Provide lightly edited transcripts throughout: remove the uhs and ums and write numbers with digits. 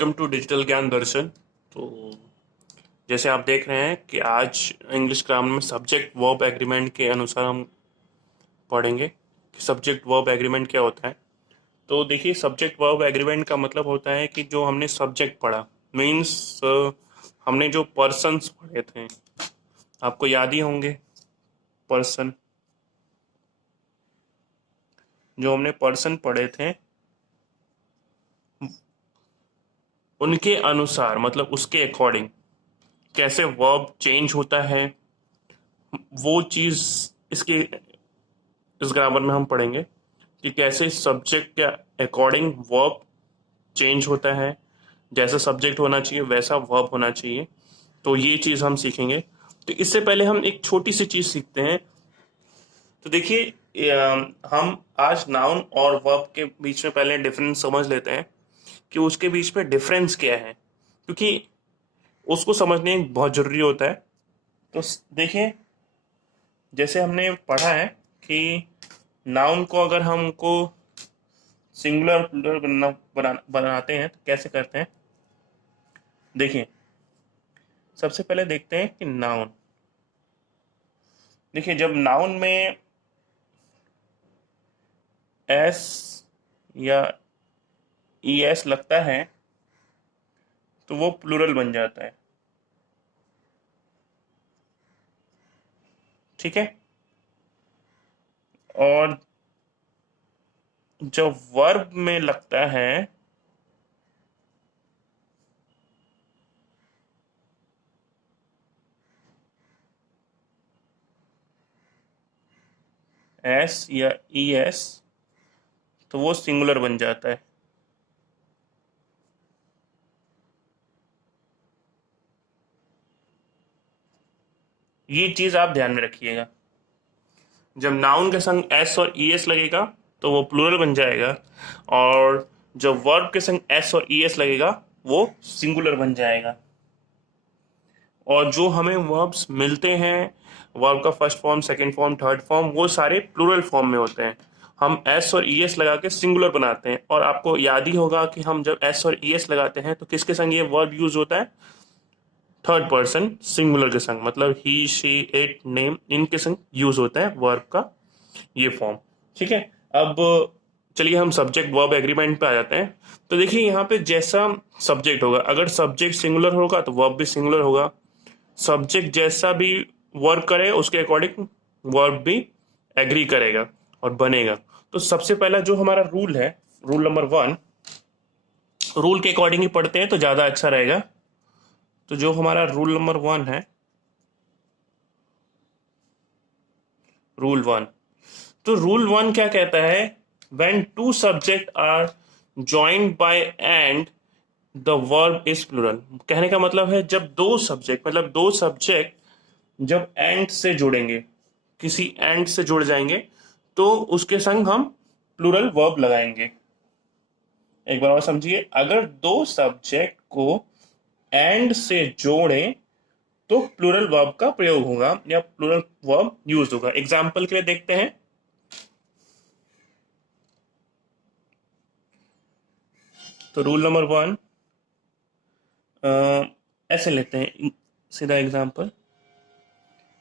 Welcome to digital ज्ञान दर्शन। तो जैसे आप देख रहे हैं कि आज इंग्लिश ग्रामर में सब्जेक्ट वर्ब एग्रीमेंट के अनुसार हम पढ़ेंगे कि सब्जेक्ट वर्ब एग्रीमेंट क्या होता है। तो देखिए, सब्जेक्ट वर्ब एग्रीमेंट का मतलब होता है कि जो हमने सब्जेक्ट पढ़ा, मीन्स हमने जो पर्सन्स पढ़े थे, आपको याद ही होंगे पर्सन, जो हमने पर्सन पढ़े थे उनके अनुसार, मतलब उसके अकॉर्डिंग कैसे वर्ब चेंज होता है, वो चीज़ इसके इस ग्रामर में हम पढ़ेंगे कि कैसे सब्जेक्ट के अकॉर्डिंग वर्ब चेंज होता है। जैसा सब्जेक्ट होना चाहिए वैसा वर्ब होना चाहिए। तो ये चीज़ हम सीखेंगे। तो इससे पहले हम एक छोटी सी चीज़ सीखते हैं। तो देखिए, हम आज नाउन और वर्ब के बीच में पहले डिफरेंस समझ लेते हैं कि उसके बीच में डिफरेंस क्या है, क्योंकि उसको समझने बहुत ज़रूरी होता है। तो देखिए, जैसे हमने पढ़ा है कि नाउन को अगर हमको सिंगुलर प्लूरल बनाते हैं तो कैसे करते हैं। देखिए, सबसे पहले देखते हैं कि नाउन। देखिए, जब नाउन में एस या ई एस लगता है तो वो प्लूरल बन जाता है। ठीक है। और जब वर्ब में लगता है एस या ई एस तो वो सिंगुलर बन जाता है। ये चीज आप ध्यान में रखिएगा। जब नाउन के संग एस और ई एस लगेगा तो वो प्लूरल बन जाएगा, और जब वर्ब के संग एस और ई एस लगेगा वो सिंगुलर बन जाएगा। और जो हमें वर्ब्स मिलते हैं, वर्ब का first form, second form, third form, वो सारे प्लूरल फॉर्म में होते हैं। हम एस और ई एस लगा के सिंगुलर बनाते हैं। और आपको याद ही होगा कि हम जब एस और ई एस लगाते हैं तो किसके संग ये वर्ब यूज होता है? थर्ड पर्सन सिंगुलर के संग, मतलब ही, शी, इट, नेम, इनके संग यूज होता है वर्ब का ये फॉर्म। ठीक है। अब चलिए हम सब्जेक्ट वर्ब एग्रीमेंट पे आ जाते हैं। तो देखिए, यहाँ पे जैसा सब्जेक्ट होगा, अगर सब्जेक्ट सिंगुलर होगा तो वर्ब भी सिंगुलर होगा। सब्जेक्ट जैसा भी वर्क करे उसके अकॉर्डिंग वर्ब भी एग्री करेगा और बनेगा। तो सबसे पहला जो हमारा रूल है, रूल नंबर 1, रूल के अकॉर्डिंग ही पढ़ते हैं तो ज़्यादा अच्छा रहेगा। तो जो हमारा रूल नंबर 1 है, रूल 1, तो रूल 1 क्या कहता है? When two subject are joined by and the verb is plural. कहने का मतलब है, जब दो सब्जेक्ट, मतलब दो सब्जेक्ट जब एंड से जुड़ेंगे, किसी एंड से जुड़ जाएंगे, तो उसके संग हम प्लूरल वर्ब लगाएंगे। एक बार और समझिए, अगर दो सब्जेक्ट को एंड से जोड़ें तो प्लूरल वर्ब का प्रयोग होगा या प्लूरल वर्ब यूज होगा। एग्जाम्पल के लिए देखते हैं। तो रूल नंबर 1 ऐसे लेते हैं, सीधा एग्जाम्पल,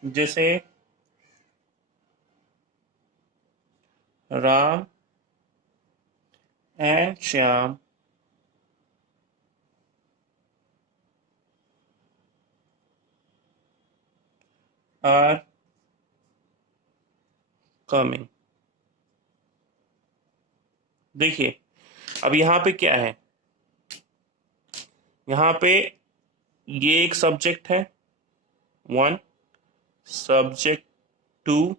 जैसे Ram and Shyam are coming. देखिए, अब यहां पे क्या है? यहां पे ये एक सब्जेक्ट है 1, सब्जेक्ट 2,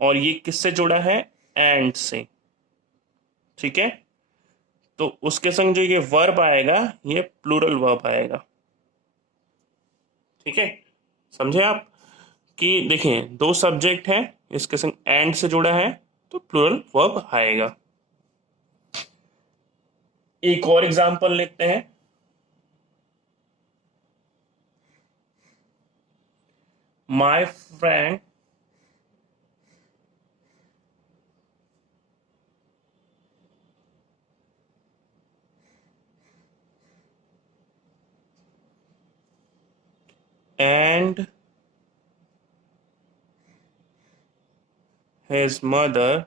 और ये किससे जुड़ा है? एंड से। ठीक है। तो उसके संग जो ये वर्ब आएगा ये प्लूरल वर्ब आएगा। ठीक है। समझे आप कि देखें, दो सब्जेक्ट है, इसके संग एंड से जुड़ा है तो प्लूरल वर्ब आएगा। एक और एग्जांपल लेते हैं। My friend and his mother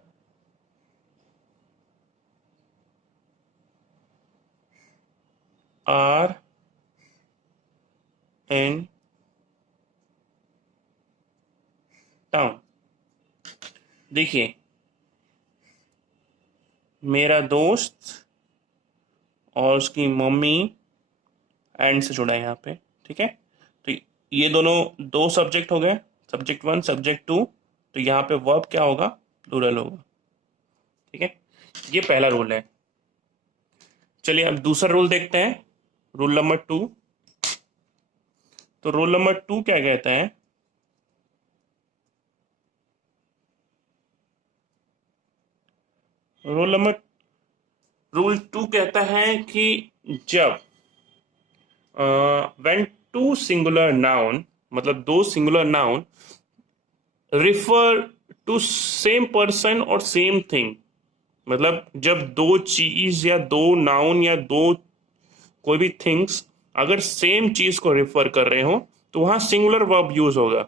are in town। देखिए, मेरा दोस्त और उसकी मम्मी एंड से जुड़ा है यहाँ पे, ठीक है। तो ये दोनों दो सब्जेक्ट हो गए, सब्जेक्ट वन सब्जेक्ट टू। तो यहाँ पे वर्ब क्या होगा, प्लूरल होगा, ठीक है। ये पहला रूल है। चलिए अब दूसरा रूल देखते हैं, रूल नंबर टू। तो रूल नंबर टू क्या कहता है, रूल टू कहता है कि जब व्हेन टू सिंगुलर नाउन, मतलब दो singular noun refer to same person और सेम थिंग, मतलब जब दो चीज या दो नाउन या दो कोई भी थिंग्स अगर सेम चीज को रिफर कर रहे हो तो वहां सिंगुलर वर्ब यूज होगा,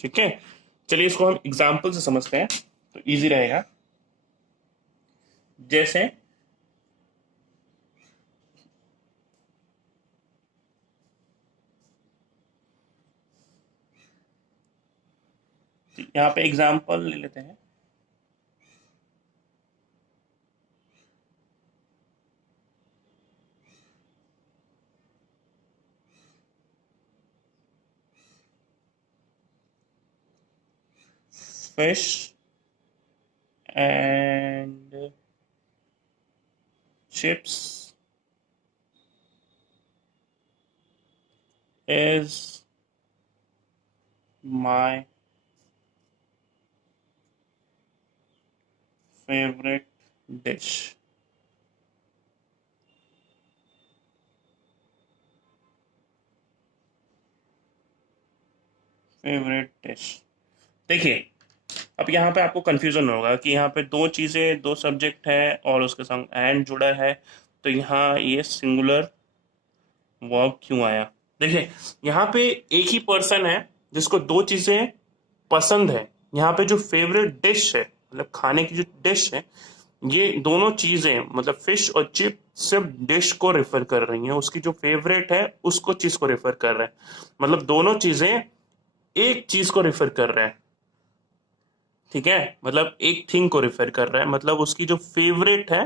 ठीक है। चलिए इसको हम एग्जाम्पल से समझते हैं तो इजी रहेगा। जैसे यहाँ पे एग्जाम्पल ले लेते हैं। Fish and chips is my favorite dish। Favourite dish. देखिए, अब यहाँ पे आपको कंफ्यूजन होगा कि यहाँ पे दो चीज़ें, दो सब्जेक्ट है और उसके संग एंड जुड़ा है, तो यहाँ ये सिंगुलर वर्ब क्यों आया। देखिए, यहाँ पे एक ही पर्सन है जिसको दो चीज़ें पसंद है। यहाँ पे जो फेवरेट डिश है, मतलब खाने की जो डिश है, ये दोनों चीज़ें मतलब फिश और चिप सिर्फ डिश को रेफर कर रही हैं, उसकी जो फेवरेट है उसको चीज़ को रेफर कर रहे हैं, मतलब दोनों चीज़ें एक चीज़ को रेफर कर रहे हैं, ठीक है। मतलब एक थिंग को रेफर कर रहा है, मतलब उसकी जो फेवरेट है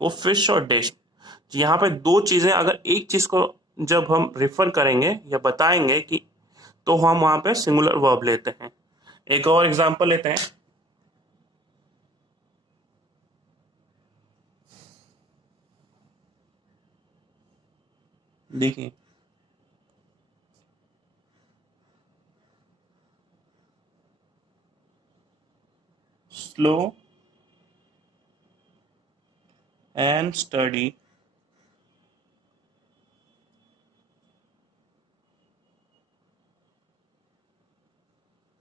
वो फिश और डिश। यहाँ पे दो चीजें अगर एक चीज को जब हम रेफर करेंगे या बताएंगे कि, तो हम वहां पे सिंगुलर वर्ब लेते हैं। एक और एग्जांपल लेते हैं। देखिए, slow and steady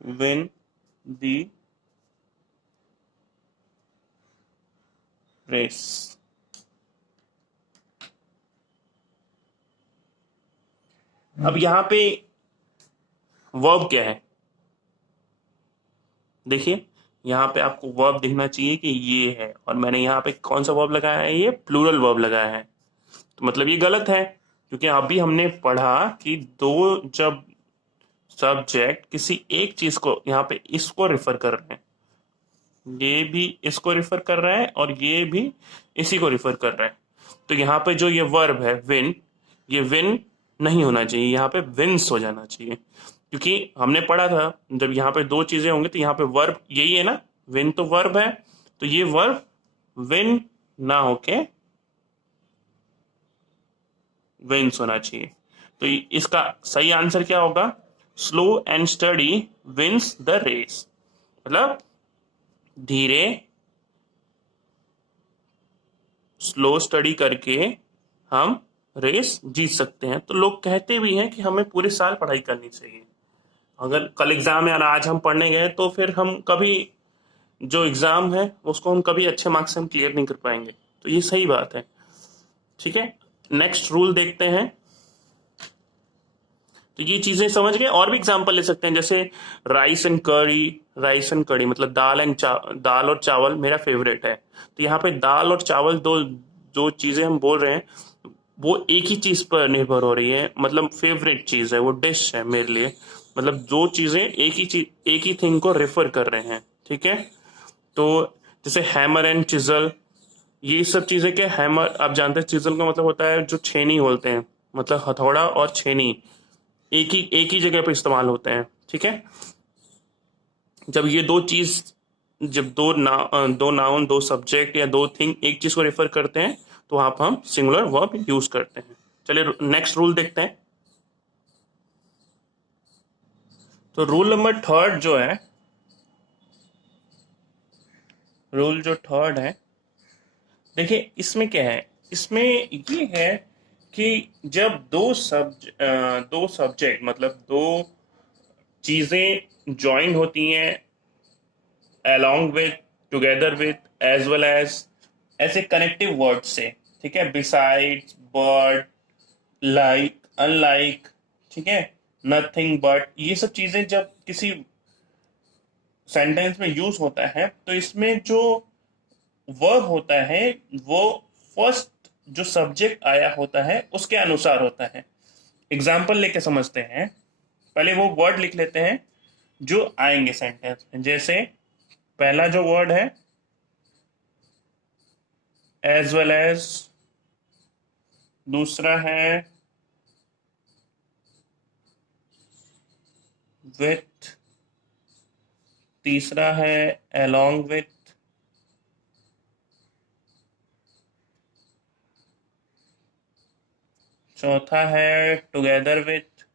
win the race. अब यहाँ पे वर्ब क्या है, देखिए यहाँ पे आपको वर्ब दिखना चाहिए कि ये है, और मैंने यहाँ पे कौन सा वर्ब लगाया है, ये प्लूरल वर्ब लगाया है। तो मतलब ये गलत है, क्योंकि अभी हमने पढ़ा कि दो जब सब्जेक्ट किसी एक चीज को, यहाँ पे इसको रिफर कर रहे हैं, ये भी इसको रिफर कर रहा है और ये भी इसी को रिफर कर रहा है, तो यहाँ पे जो ये वर्ब है विन, ये विन नहीं होना चाहिए, यहाँ पे विंस हो जाना चाहिए। क्योंकि हमने पढ़ा था जब यहाँ पे दो चीजें होंगी तो यहाँ पे वर्ब यही है ना, विन तो वर्ब है, तो ये वर्ब विन ना होके विंस होना चाहिए। तो इसका सही आंसर क्या होगा, slow and steady wins the race, मतलब धीरे स्लो स्टडी करके हम रेस जीत सकते हैं। तो लोग कहते भी हैं कि हमें पूरे साल पढ़ाई करनी चाहिए, अगर कल एग्जाम है और आज हम पढ़ने गए तो फिर हम कभी जो एग्जाम है उसको हम कभी अच्छे मार्क्स से हम क्लियर नहीं कर पाएंगे। तो ये सही बात है, ठीक है। नेक्स्ट रूल देखते हैं। तो ये चीजें समझ गए। और भी एग्जांपल ले सकते हैं, जैसे राइस एंड करी। राइस एंड कड़ी मतलब दाल और चावल मेरा फेवरेट है। तो यहाँ पे दाल और चावल दो जो चीजें हम बोल रहे हैं वो एक ही चीज पर निर्भर हो रही है, मतलब फेवरेट चीज है, वो डिश है मेरे लिए। मतलब दो चीजें एक ही थिंग को रेफर कर रहे हैं। ठीक है। तो जैसे हैमर एंड चिजल, ये सब चीजें क्या, हैमर आप जानते हैं, चिजल का मतलब होता है जो छेनी बोलते हैं, मतलब हथौड़ा और छेनी एक ही जगह पर इस्तेमाल होते हैं। ठीक है। जब ये दो चीज जब दो नाउन दो सब्जेक्ट या दो थिंग एक चीज को रेफर करते हैं तो वहां पर हम सिंगुलर वर्ब यूज करते हैं। चलिए नेक्स्ट रूल देखते हैं। तो रूल नंबर थर्ड जो है, रूल जो थर्ड है, देखिए इसमें क्या है। इसमें ये है कि जब दो सब्जेक्ट मतलब दो चीजें ज्वाइन होती हैं along with, together with, as well as, ऐसे कनेक्टिव वर्ड से, ठीक है, बिसाइड्स, बट, लाइक, अनलाइक, ठीक है, नथिंग बट, ये सब चीजें जब किसी सेंटेंस में यूज होता है तो इसमें जो वर्ब होता है वो फर्स्ट जो सब्जेक्ट आया होता है उसके अनुसार होता है। एग्जाम्पल लेके समझते हैं। पहले वो वर्ड लिख लेते हैं जो आएंगे सेंटेंस में। जैसे पहला जो वर्ड है एज वेल एज, दूसरा है विथ, तीसरा है along with, चौथा है together with,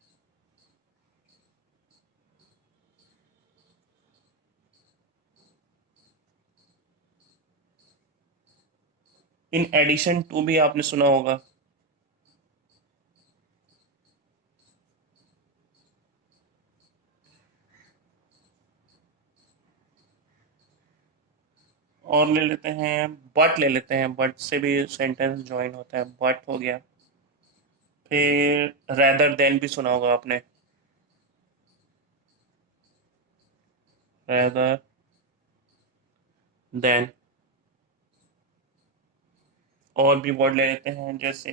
in addition to भी आपने सुना होगा। और ले लेते हैं बट, ले लेते हैं बट से भी सेंटेंस ज्वाइन होता है, बट हो गया। फिर रेदर देन भी सुना होगा आपने, रेदर देन। और भी वर्ड ले लेते हैं जैसे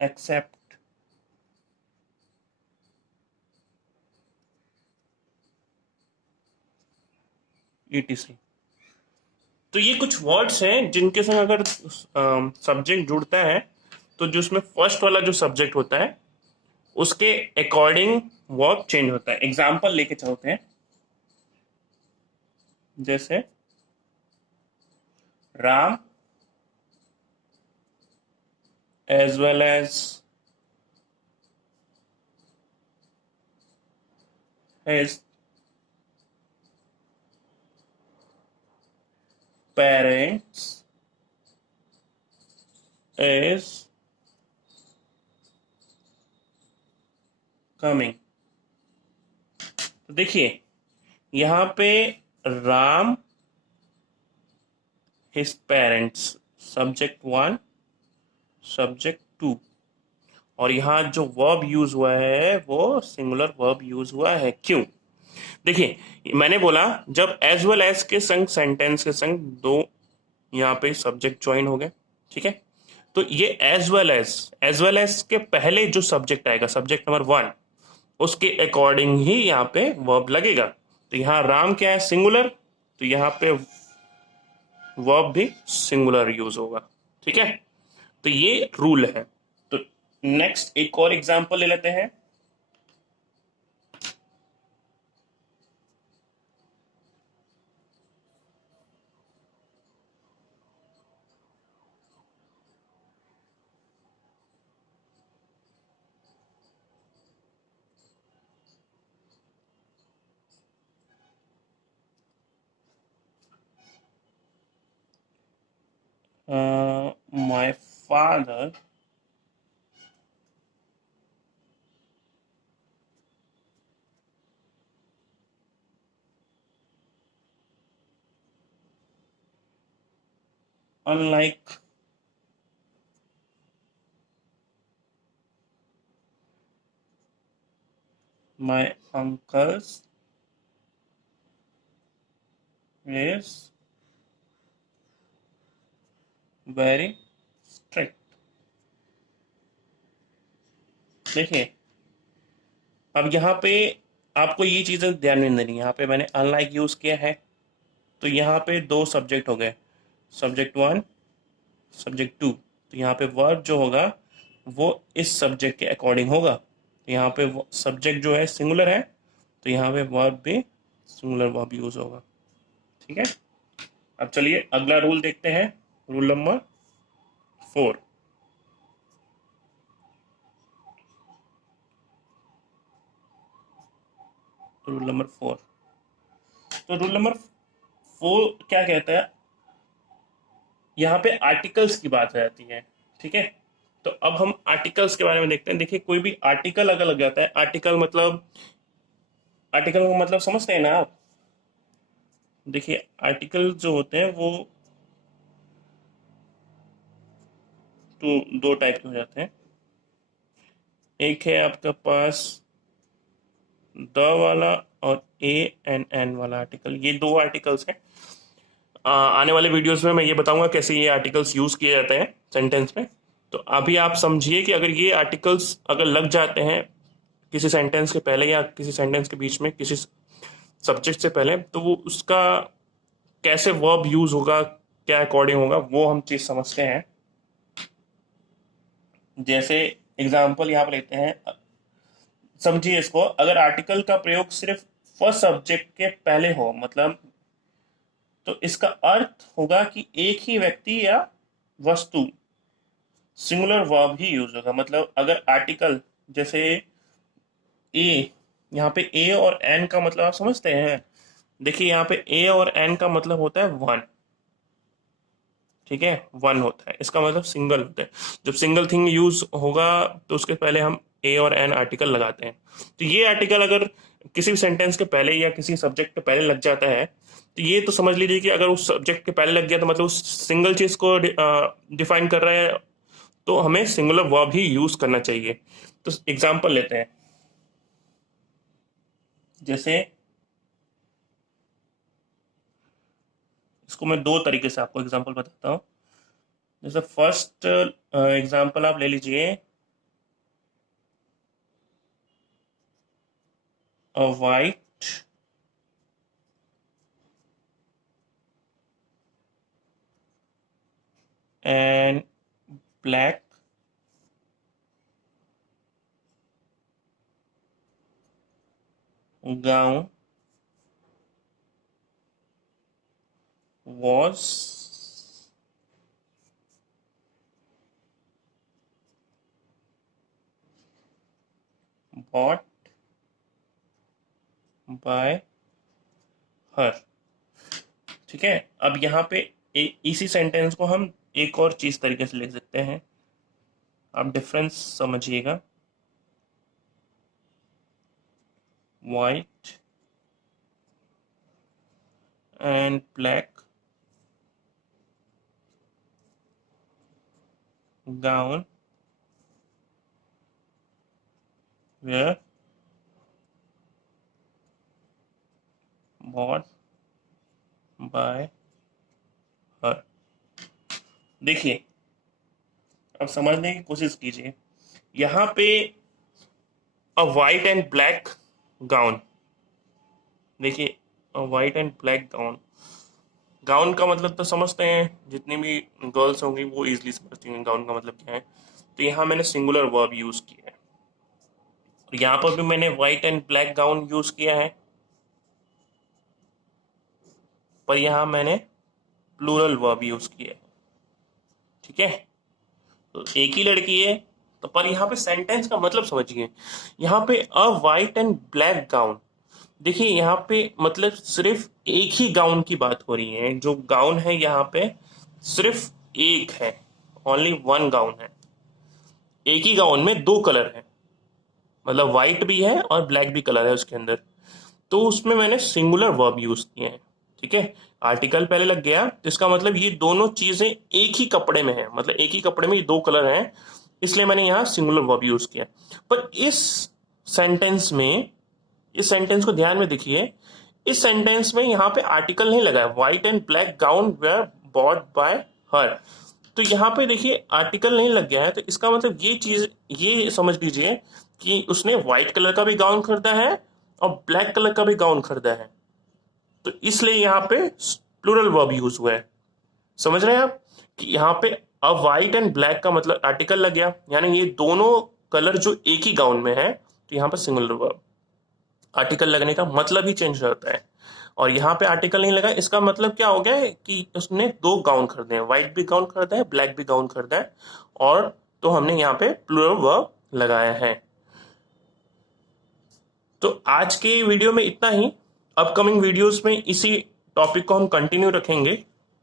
एक्सेप्ट, ईटीसी। तो ये कुछ वर्ड्स हैं जिनके संग अगर सब्जेक्ट जुड़ता है तो जो उसमें फर्स्ट वाला जो सब्जेक्ट होता है उसके अकॉर्डिंग वर्ब चेंज होता है। एग्जाम्पल लेके चलते हैं। जैसे Ram as well as his parents is coming. तो देखिए यहां पे Ram, his parents, subject one, subject two, और यहाँ जो वर्ब यूज हुआ है वो सिंगुलर वर्ब यूज हुआ है। क्यों? देखिए मैंने बोला जब एज वेल एज के संग सेंटेंस के संग दो यहाँ पे सब्जेक्ट ज्वाइन हो गए, ठीक है, तो ये एज वेल एज के पहले जो सब्जेक्ट आएगा, सब्जेक्ट नंबर वन, उसके अकॉर्डिंग ही यहाँ पे वर्ब लगेगा। तो यहाँ राम क्या है, सिंगुलर, तो यहाँ पे वर्ब भी सिंगुलर यूज होगा। ठीक है। तो ये रूल है। तो नेक्स्ट एक और एग्जांपल ले लेते हैं। My father unlike my uncle's is very strict। देखिए अब यहाँ पे आपको ये चीज़ें ध्यान में देनी है। यहाँ पे मैंने अनलाइक यूज़ किया है, तो यहाँ पे दो सब्जेक्ट हो गए, सब्जेक्ट वन, सब्जेक्ट टू। तो यहाँ पे वर्ब जो होगा वो इस सब्जेक्ट के अकॉर्डिंग होगा। तो यहाँ पे सब्जेक्ट जो है सिंगुलर है, तो यहाँ पे वर्ब भी सिंगुलर वर्ब यूज़ होगा। ठीक है, अब चलिए अगला रूल देखते हैं, रूल नंबर 4। रूल नंबर 4, तो रूल नंबर 4 क्या कहता है, यहाँ पे आर्टिकल्स की बात आ जाती है। ठीक है, तो अब हम आर्टिकल्स के बारे में देखते हैं। देखिए कोई भी आर्टिकल अगर लग जाता है, आर्टिकल का मतलब समझते हैं ना आप। देखिए आर्टिकल जो होते हैं वो दो टाइप के हो जाते हैं। एक है आपका पास द वाला और ए एन एन वाला आर्टिकल, ये दो आर्टिकल्स हैं। आने वाले वीडियोस में मैं ये बताऊंगा कैसे ये आर्टिकल्स यूज किए जाते हैं सेंटेंस में। तो अभी आप समझिए कि अगर ये आर्टिकल्स अगर लग जाते हैं किसी सेंटेंस के पहले या किसी सेंटेंस के बीच में, किसी सब्जेक्ट से पहले, तो वो उसका कैसे वर्ब यूज होगा, क्या अकॉर्डिंग होगा, वो हम चीज समझते हैं। जैसे एग्जाम्पल यहाँ पर लेते हैं, समझिए इसको। अगर आर्टिकल का प्रयोग सिर्फ फर्स्ट सब्जेक्ट के पहले हो, मतलब तो इसका अर्थ होगा कि एक ही व्यक्ति या वस्तु, सिंगुलर वर्ब ही यूज होगा। मतलब अगर आर्टिकल जैसे ए, यहाँ पे ए और एन का मतलब आप समझते हैं। देखिए यहाँ पे ए और एन का मतलब होता है वन। ठीक है, वन होता है, इसका मतलब सिंगल होता है। जब सिंगल थिंग यूज होगा तो उसके पहले हम ए और एन आर्टिकल लगाते हैं। तो ये आर्टिकल अगर किसी भी सेंटेंस के पहले या किसी सब्जेक्ट के पहले लग जाता है, तो ये तो समझ लीजिए कि अगर उस सब्जेक्ट के पहले लग गया तो मतलब उस सिंगल चीज को डिफाइन कर रहा है, तो हमें सिंगुलर वर्ब ही यूज करना चाहिए। तो एग्जाम्पल लेते हैं, जैसे इसको मैं दो तरीके से आपको एग्जाम्पल बताता हूँ। जैसे फर्स्ट एग्जाम्पल आप ले लीजिए, a white and black gown was bought by her। ठीक है, अब यहाँ पे इसी सेंटेंस को हम एक और चीज तरीके से लिख सकते हैं, आप डिफरेंस समझिएगा। white and black gown were bought by her। देखिए अब समझने की कोशिश कीजिए, यहाँ पे a white and black gown, देखिए a white and black gown, gown का मतलब तो समझते हैं, जितनी भी गर्ल्स होंगी वो इजीली समझती हैं गाउन का मतलब क्या है। तो यहाँ मैंने सिंगुलर वर्ब यूज किया है, और यहाँ पर भी मैंने white and black gown use किया है, पर यहाँ मैंने प्लूरल वर्ब यूज किया है। ठीक है, तो एक ही लड़की है, तो पर यहाँ पे सेंटेंस का मतलब समझिए। यहाँ पे a white and black gown, देखिए यहाँ पे मतलब सिर्फ एक ही गाउन की बात हो रही है। जो गाउन है यहाँ पे सिर्फ एक है, ओनली वन गाउन है। एक ही गाउन में दो कलर है, मतलब व्हाइट भी है और ब्लैक भी कलर है उसके अंदर। तो उसमें मैंने सिंगुलर वर्ब यूज किए हैं। ठीक है, आर्टिकल पहले लग गया तो इसका मतलब ये दोनों चीजें एक ही कपड़े में है, मतलब एक ही कपड़े में ये दो कलर हैं, इसलिए मैंने यहाँ सिंगुलर वर्ब यूज किया। पर सेंटेंस में इस सेंटेंस को ध्यान में देखिए, इस सेंटेंस में यहाँ पे आर्टिकल नहीं लगा है। White and black gown were bought by her, तो यहाँ पे देखिए आर्टिकल नहीं लग गया है, तो इसका मतलब ये चीज ये समझ लीजिए कि उसने व्हाइट कलर का भी गाउन खरीदा है और ब्लैक कलर का भी गाउन खरीदा है, तो इसलिए यहाँ पे प्लूरल वर्ब यूज हुआ है। समझ रहे हैं आप कि यहाँ पे अब व्हाइट एंड ब्लैक का मतलब आर्टिकल लग गया, यानी ये दोनों कलर जो एक ही गाउन में है, तो यहाँ पर सिंगुलर वर्ब। आर्टिकल लगने का मतलब ही चेंज होता है, और यहाँ पे आर्टिकल नहीं लगा, इसका मतलब क्या हो गया है कि उसने दो गाउन खरीदे हैं, व्हाइट भी गाउन खरीदा है, ब्लैक भी गाउन खरीदा है, और तो हमने यहाँ पे प्लूरल वर्ब लगाया है। तो आज के वीडियो में इतना ही। अपकमिंग वीडियोस में इसी टॉपिक को हम कंटिन्यू रखेंगे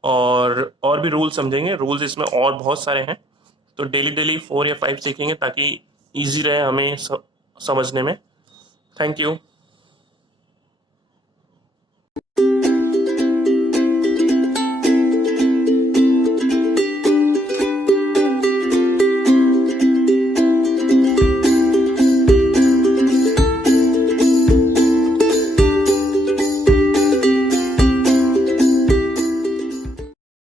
और भी रूल समझेंगे। रूल्स इसमें और बहुत सारे हैं, तो डेली डेली 4 या 5 सीखेंगे ताकि इजी रहे हमें समझने में। Thank you.